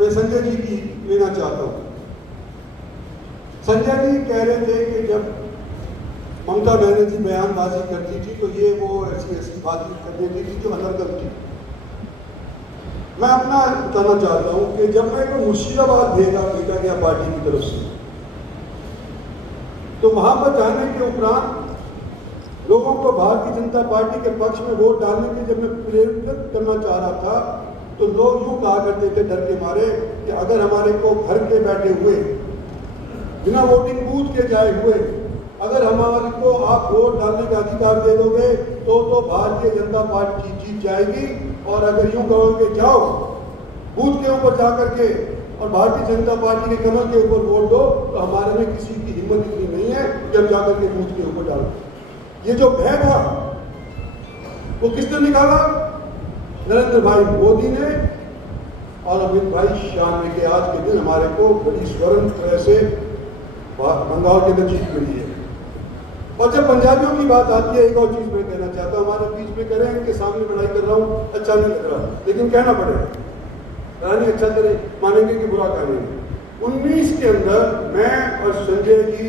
मैं संजय जी की लेना चाहता हूँ। संजय जी कह रहे थे कि जब ममता बनर्जी बयानबाजी करती थी तो ये वो ऐसी ऐसी बातें कर देती थी जो अनर्गल थी। मैं अपना बताना चाहता हूँ कि जब मैं को मुर्शिदाबाद भेजा गया पार्टी की तरफ से, तो वहां पर जाने के उपरांत लोगों को भारतीय जनता पार्टी के पक्ष में वोट डालने के जब मैं प्रेरित करना चाह रहा था, तो लोग यूं कहा करते थे डर के मारे कि अगर हमारे को घर के बैठे हुए बिना वोटिंग बूथ के जाए हुए अगर हमारे को आप वोट डालने का अधिकार दे दोगे तो भारतीय जनता पार्टी जीत जाएगी, और अगर यूं कहोगे जाओ बूथ के ऊपर जा करके और भारतीय जनता पार्टी के कमल के ऊपर वोट दो, तो हमारे में किसी की हिम्मत इतनी नहीं है कि हम जाकर के बूथ के ऊपर डालो। ये जो भय था वो किसने निकाला? नरेंद्र भाई मोदी ने और अमित भाई शाह ने। के आज के दिन हमारे को बड़ी स्वर्ण तरह से बंगाल के अंदर जीत मिली है। और जब पंजाबियों की बात आती है, एक और चीज मैं कहना चाहता हूँ, हमारे बीच में करें इनके सामने लड़ाई कर रहा हूँ, अच्छा नहीं लग रहा, लेकिन कहना पड़ेगा, रानी अच्छा करे मानेंगे कि बुरा कहेंगे। 19 के अंदर मैं और संजय जी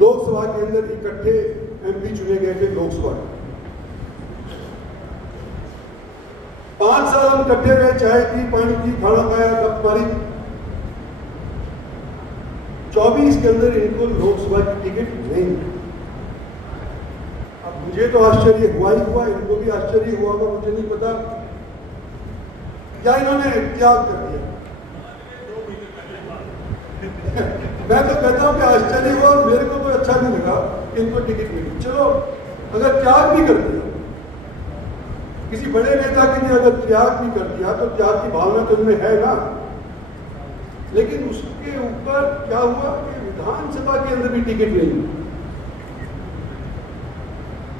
लोकसभा के अंदर इकट्ठे एमपी चुने गए थे लोकसभा। 5 साल हम इकट्ठे रहे, चाय पी, पानी पी, खाना खाया, गपमारी। 24 के अंदर इनको लोकसभा की टिकट नहीं मिली। अब मुझे तो आश्चर्य हुआ ही हुआ, इनको भी आश्चर्य हुआ होगा, मुझे नहीं पता, या इन्होंने त्याग कर दिया। मैं तो कहता हूं कि आश्चर्य हुआ, मेरे को तो अच्छा नहीं लगा कि इनको टिकट मिली। चलो अगर त्याग भी कर दिया, किसी बड़े नेता के लिए अगर त्याग भी कर दिया तो त्याग की भावना तो उनमें है ना। लेकिन उसके ऊपर क्या हुआ कि विधानसभा के अंदर भी टिकट नहीं,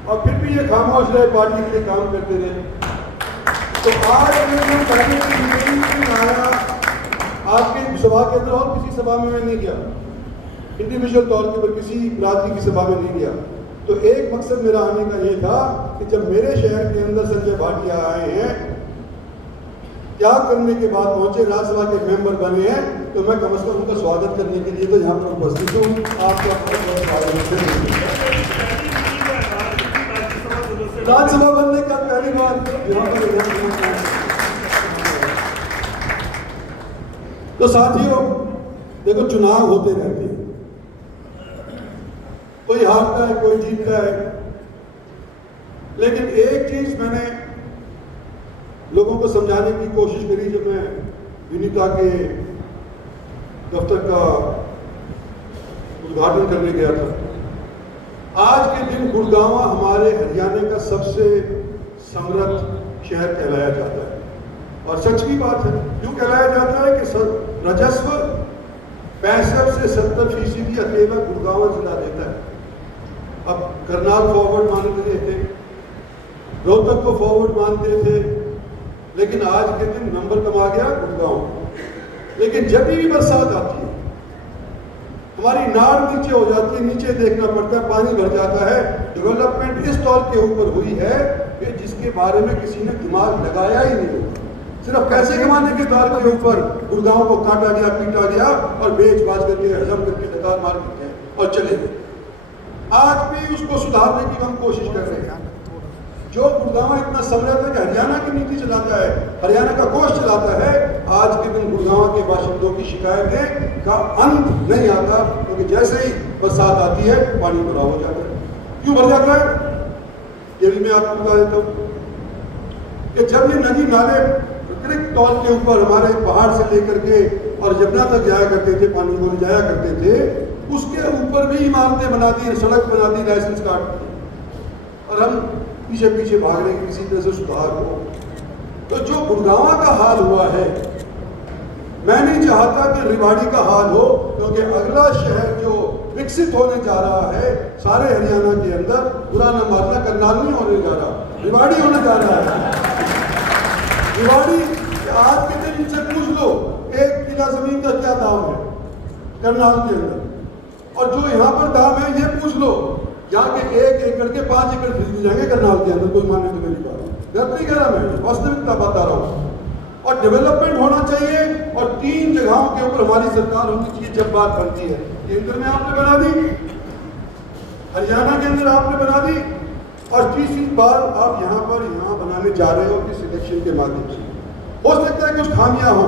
और फिर भी ये खामोश रहे, पार्टी के लिए काम करते रहे। तो आज आया आपके सभा के अंदर, और किसी सभा में मैं नहीं गया, इंडिविजुअल तौर के ऊपर किसी बिरादरी की सभा में नहीं गया। तो एक मकसद मेरा आने का ये था कि जब मेरे शहर के अंदर संजय भाटिया आए हैं, त्याग करने के बाद पहुंचे, राज्यसभा के मेंबर बने हैं, तो मैं कम से कम उनका स्वागत करने के लिए तो यहाँ पर उपस्थित हूँ। आपका राज्यसभा बनने का पहली बार यहाँ पर। तो साथियों देखो, चुनाव होते रहते हैं, कोई हारता है कोई जीतता है, लेकिन एक चीज मैंने लोगों को समझाने की कोशिश करी जब मैं विनीता के दफ्तर का उद्घाटन करने गया था। आज के दिन गुड़गांव हमारे हरियाणा का सबसे समृद्ध शहर कहलाया जाता है, और सच की बात है। क्यों कहलाया जाता है कि राजस्व 65 से 70% अकेला गुड़गांव जिला देता है। अब करनाल फॉरवर्ड मानते थे, रोहतक को फॉरवर्ड मानते थे, लेकिन आज के दिन नंबर कमा गया गुड़गांव। लेकिन जब भी बरसात आती है, हमारी नाड़ नीचे हो जाती है, नीचे देखना पड़ता है, पानी भर जाता है। डेवलपमेंट इस तौर के ऊपर हुई है कि जिसके बारे में किसी ने दिमाग लगाया ही नहीं। सिर्फ पैसे कमाने के दौर के ऊपर गुड़गांव को काटा गया, पीटा गया, और बेच बाज करके हजम करके लतार मार के और चले गए। आज भी उसको सुधारने की हम कोशिश कर रहे हैं। जो गुड़गांव इतना समृद्ध है कि हरियाणा की नीति चलाता है, हरियाणा का कोष चलाता है, आज के दिन गुड़गांव के बाशिंदों की शिकायतें का अंत नहीं आता, क्योंकि जैसे ही बरसात आती है पानी भरा हो जाता है। क्यों भर जाता है ये भी मैं आपको बता देता हूँ कि जब ये नदी नाले प्राकृतिक तौर के ऊपर हमारे पहाड़ से लेकर के और जमुना तक जाया करते थे, पानी को ले जाया करते थे, उसके ऊपर भी इमारतें बना दी, सड़क बना दी, लाइसेंस काट दी, और हम पीछे पीछे भाग रहे हैं किसी तरह से सुधार हो। तो जो गुड़गांव का हाल हुआ है, मैं नहीं चाहता कि रेवाड़ी का हाल हो, क्योंकि अगला शहर जो विकसित होने जा रहा है सारे हरियाणा के अंदर, बुरा न मानना, करनाल नहीं होने जा रहा, रेवाड़ी होने जा रहा है। रेवाड़ी आज के दिन इनसे पूछ लो 1 किला जमीन का क्या दाम है करनाल के अंदर, और जो यहाँ पर दाम है ये पूछ लो, यहाँ के 1 एकड़ के 5 एकड़ खरीद जाएंगे करनाल के अंदर। कोई माने तो मेरी बात गलत नहीं कह रहा, मैं वास्तविकता बता रहा हूँ। और डेवलपमेंट होना चाहिए, और 3 जगहों के ऊपर हमारी सरकार होनी चाहिए जब बात बनती है। केंद्र में आपने बना दी, हरियाणा के अंदर आपने बना दी, और तीसरी बार आप यहाँ बनाने जा रहे हो कि सिलेक्शन के माध्यम से। हो सकता है कुछ खामियां हो,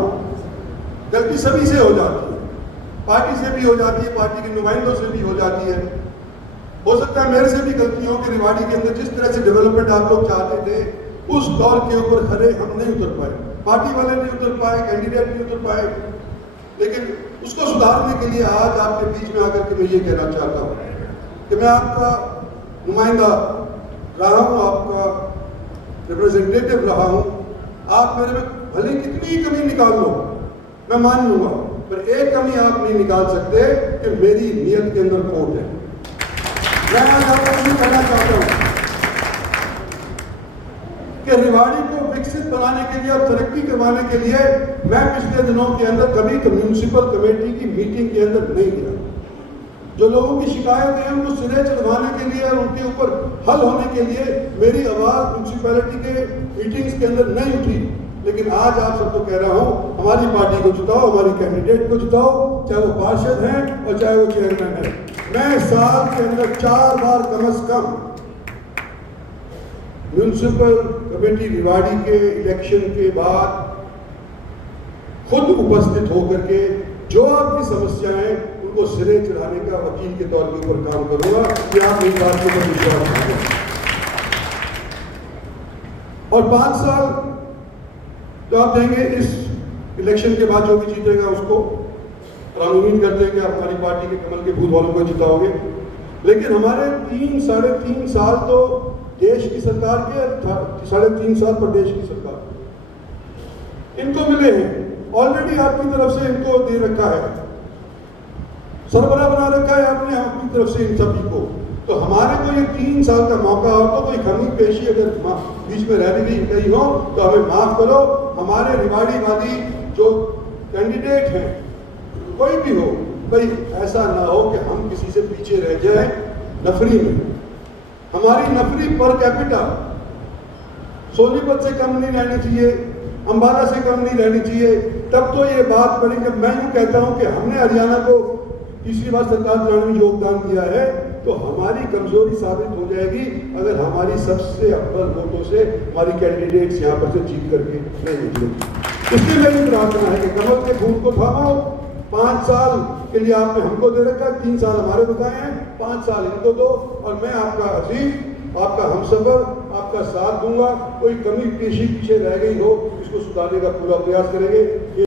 गलती सभी से हो जाती है, पार्टी से भी हो जाती है, पार्टी के नुमाइंदों से भी हो जाती है, हो सकता है मेरे से भी गलती हो कि रेवाड़ी के अंदर जिस तरह से डेवलपमेंट आप लोग चाहते थे उस दौर के ऊपर खरे हम नहीं उतर पाए, पार्टी वाले नहीं उतर पाए, कैंडिडेट नहीं उतर पाए। लेकिन उसको सुधारने के लिए आज आपके बीच में आकर के मैं ये कहना चाहता हूँ कि मैं आपका नुमाइंदा रहा हूँ, आपका रिप्रेजेंटेटिव रहा हूँ। आप मेरे में भले कितनी कमी निकाल लो मैं मान लूंगा, पर एक कमी आप नहीं निकाल सकते कि मेरी नीयत के अंदर खोट है। मैं आज आपको ये कहना चाहता हूँ कि रेवाड़ी को विकसित बनाने के लिए और तरक्की करवाने के लिए मैं पिछले दिनों के अंदर कभी म्यूनिसिपल कमेटी की मीटिंग के अंदर नहीं गया। जो लोगों की शिकायत है उनको सिरे चढ़वाने के लिए और उनके ऊपर हल होने के लिए मेरी आवाज़ म्यूनिसिपैलिटी के मीटिंग्स के अंदर नहीं उठी। लेकिन आज आप सबको कह रहा हूँ, हमारी पार्टी को जिताओ, हमारी कैंडिडेट को जिताओ, चाहे वो पार्षद हैं और चाहे वो चेयरमैन है। मैं साल के अंदर 4 बार कम से कम म्यूनिसिपल कमेटी रेवाड़ी के इलेक्शन के बाद खुद उपस्थित होकर के जो आपकी समस्याएं उनको सिरे चढ़ाने का वकील के तौर के ऊपर काम करूंगा कि आप इस बात के ऊपर विश्वास करें। और 5 साल तो आप देंगे इस इलेक्शन के बाद, जो भी जीतेगा उसको, और हम उम्मीद करते हैं कि आप हमारी पार्टी के कमल के फूल वालों को जिताओगे। लेकिन हमारे 3-3.5 साल तो देश की सरकार के, 3.5 साल प्रदेश की सरकार इनको मिले हैं, ऑलरेडी आपकी तरफ से इनको दे रखा है, सरबराह बना रखा है आपने अपनी तरफ से इन सभी को। तो हमारे को ये 3 साल का मौका हो, तो कोई कमी पेशी अगर बीच में रह भी गई हो तो हमें माफ करो। हमारे रेवाड़ीवादी जो कैंडिडेट हैं, कोई भी हो, भाई ऐसा ना हो कि हम किसी से पीछे रह जाए नफरी में। हमारी नफरी पर कैपिटा सोनीपत से कम नहीं रहनी चाहिए, अंबाला से कम नहीं रहनी चाहिए। तब तो ये बात बनी कि मैं यूँ कहता हूँ कि हमने हरियाणा को तीसरी बार सरकार चलाने में योगदान दिया है, तो हमारी कमजोरी साबित हो जाएगी अगर हमारी सबसे अव्वल वोटों से हमारी कैंडिडेट्स यहाँ पर से जीत करके नहीं निकलेंगे। इसलिए मेरी प्रार्थना है कि कमल के फूल को थामो। 5 साल के लिए आपने हमको दे रखा है, 3 साल हमारे बताए हैं, 5 साल इनको दो, और मैं आपका अजीज, आपका हमसफर, आपका साथ दूंगा। कोई कमी पेशी पीछे रह गई हो इसको सुधारने का पूरा प्रयास करेंगे।